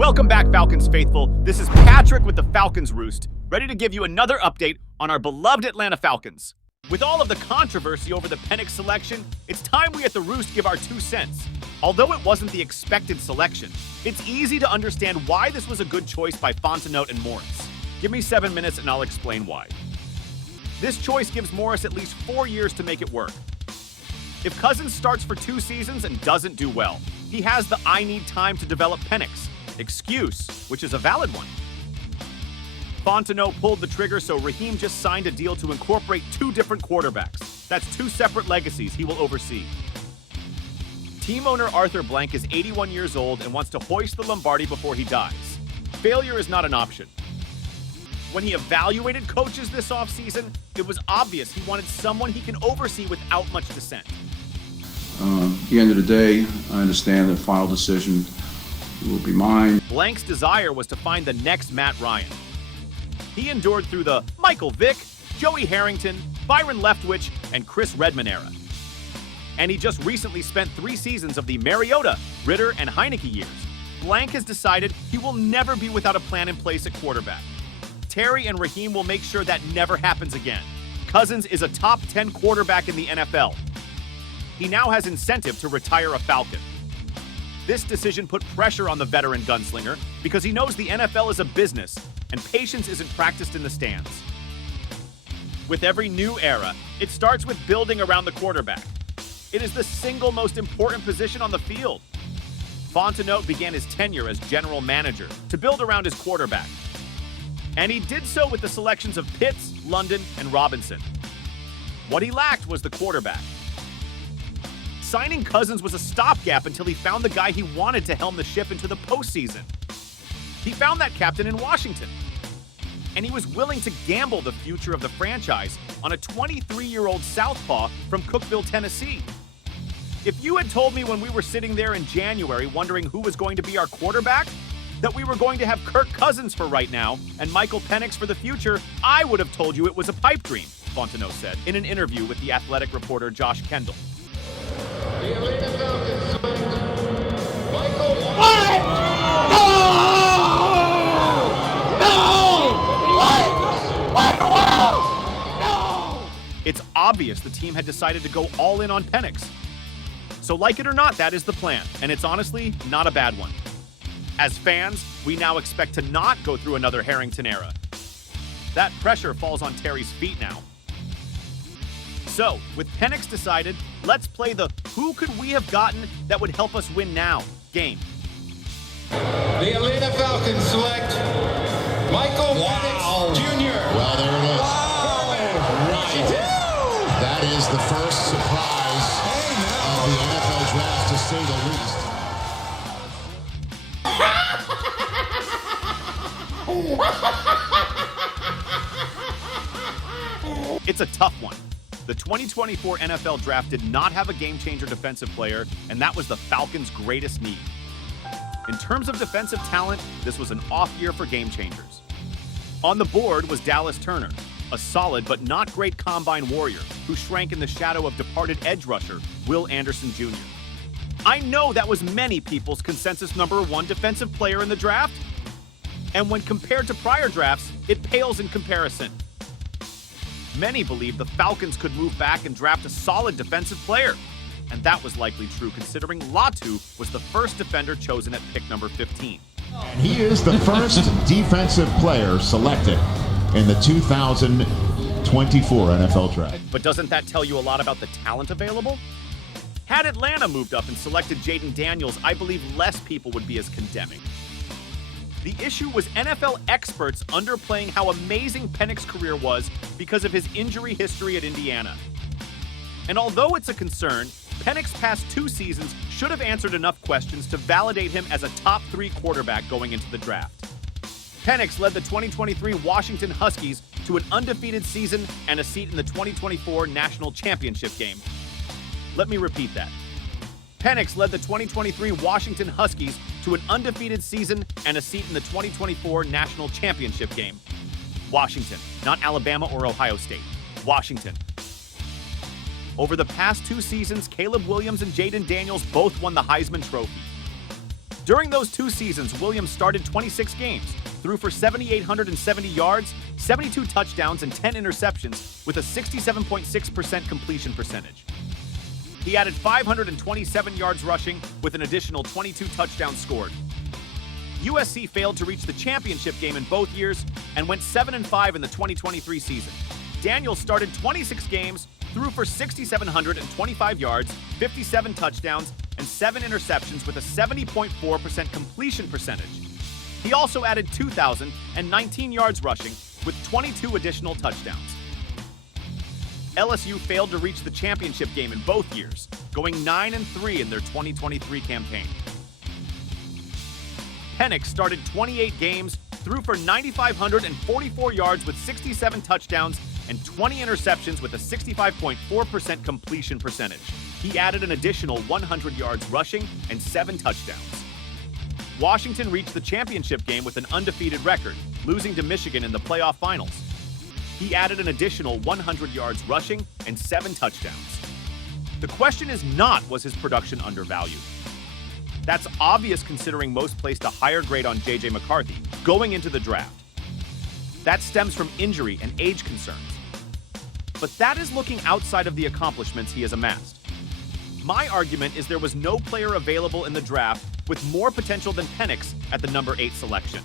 Welcome back, Falcons Faithful. This is Patrick with the Falcons Roost, ready to give you another update on our beloved Atlanta Falcons. With all of the controversy over the Penix selection, it's time we at the Roost give our 2 cents. Although it wasn't the expected selection, it's easy to understand why this was a good choice by Fontenot and Morris. Give me 7 minutes and I'll explain why. This choice gives Morris at least 4 years to make it work. If Cousins starts for 2 seasons and doesn't do well, he has the "I need time to develop" Penix excuse, which is a valid one. Fontenot pulled the trigger, so Raheem just signed a deal to incorporate 2 different quarterbacks. That's 2 separate legacies he will oversee. Team owner Arthur Blank is 81 years old and wants to hoist the Lombardi before he dies. Failure is not an option. When he evaluated coaches this offseason, it was obvious he wanted someone he can oversee without much dissent. At the end of the day, I understand the final decision will be mine. Blank's desire was to find the next Matt Ryan. He endured through the Michael Vick, Joey Harrington, Byron Leftwich, and Chris Redman era. And he just recently spent 3 seasons of the Mariota, Ritter, and Heineke years. Blank has decided he will never be without a plan in place at quarterback. Terry and Raheem will make sure that never happens again. Cousins is a top 10 quarterback in the NFL. He now has incentive to retire a Falcon. This decision put pressure on the veteran gunslinger because he knows the NFL is a business and patience isn't practiced in the stands. With every new era, it starts with building around the quarterback. It is the single most important position on the field. Fontenot began his tenure as general manager to build around his quarterback. And he did so with the selections of Pitts, London, and Robinson. What he lacked was the quarterback. Signing Cousins was a stopgap until he found the guy he wanted to helm the ship into the postseason. He found that captain in Washington. And he was willing to gamble the future of the franchise on a 23-year-old southpaw from Cookeville, Tennessee. If you had told me when we were sitting there in January wondering who was going to be our quarterback, that we were going to have Kirk Cousins for right now and Michael Penix for the future, I would have told you it was a pipe dream, Fontenot said in an interview with the Athletic reporter Josh Kendall. The Atlanta Falcons select Michael. What? No! No! What? No! It's obvious the team had decided to go all in on Penix. So like it or not, that is the plan, and it's honestly not a bad one. As fans, we now expect to not go through another Harrington era. That pressure falls on Terry's feet now. So, with Penix decided, let's play the "who could we have gotten that would help us win now" game. The Atlanta Falcons select Michael Penix Jr. Well, there it is. Wow. Right. That is the first surprise of the NFL draft, to say the least. It's a tough one. The 2024 NFL Draft did not have a game-changer defensive player, and that was the Falcons' greatest need. In terms of defensive talent, this was an off year for game-changers. On the board was Dallas Turner, a solid but not great combine warrior who shrank in the shadow of departed edge rusher Will Anderson Jr. I know that was many people's consensus #1 defensive player in the draft, and when compared to prior drafts, it pales in comparison. Many believe the Falcons could move back and draft a solid defensive player, and that was likely true considering Latu was the first defender chosen at pick number 15. And he is the first defensive player selected in the 2024 NFL Draft. But doesn't that tell you a lot about the talent available? Had Atlanta moved up and selected Jaden Daniels, I believe less people would be as condemning. The issue was NFL experts underplaying how amazing Penix's career was because of his injury history at Indiana. And although it's a concern, Penix's past 2 seasons should have answered enough questions to validate him as a top 3 quarterback going into the draft. Penix led the 2023 Washington Huskies to an undefeated season and a seat in the 2024 National Championship game. Let me repeat that. Penix led the 2023 Washington Huskies to an undefeated season and a seat in the 2024 National Championship game. Washington, not Alabama or Ohio State. Washington. Over the past 2 seasons, Caleb Williams and Jaden Daniels both won the Heisman Trophy. During those 2 seasons, Williams started 26 games, threw for 7,870 yards, 72 touchdowns, and 10 interceptions with a 67.6% completion percentage. He added 527 yards rushing with an additional 22 touchdowns scored. USC failed to reach the championship game in both years and went 7-5 in the 2023 season. Daniels started 26 games, threw for 6,725 yards, 57 touchdowns, and 7 interceptions with a 70.4% completion percentage. He also added 2,019 yards rushing with 22 additional touchdowns. LSU failed to reach the championship game in both years, going 9-3 in their 2023 campaign. Penix started 28 games, threw for 9,544 yards with 67 touchdowns and 20 interceptions with a 65.4% completion percentage. He added an additional 100 yards rushing and 7 touchdowns. Washington reached the championship game with an undefeated record, losing to Michigan in the playoff finals. He added an additional 100 yards rushing and 7 touchdowns. The question is not, was his production undervalued? That's obvious considering most placed a higher grade on J.J. McCarthy going into the draft. That stems from injury and age concerns. But that is looking outside of the accomplishments he has amassed. My argument is there was no player available in the draft with more potential than Penix at the number 8 selection.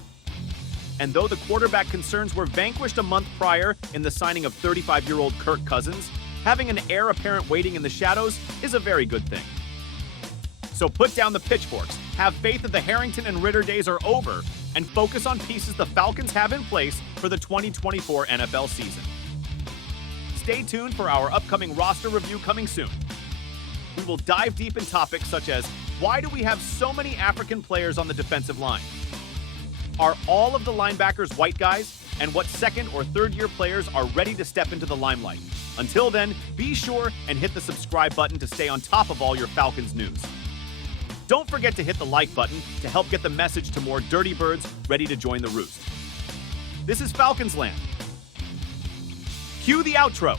And though the quarterback concerns were vanquished a month prior in the signing of 35-year-old Kirk Cousins, having an heir apparent waiting in the shadows is a very good thing. So put down the pitchforks, have faith that the Harrington and Ritter days are over, and focus on pieces the Falcons have in place for the 2024 NFL season. Stay tuned for our upcoming roster review coming soon. We will dive deep in topics such as, why do we have so many African players on the defensive line? Are all of the linebackers white guys? And what second or third year players are ready to step into the limelight? Until then, be sure and hit the subscribe button to stay on top of all your Falcons news. Don't forget to hit the like button to help get the message to more dirty birds ready to join the roost. This is Falcons Land. Cue the outro.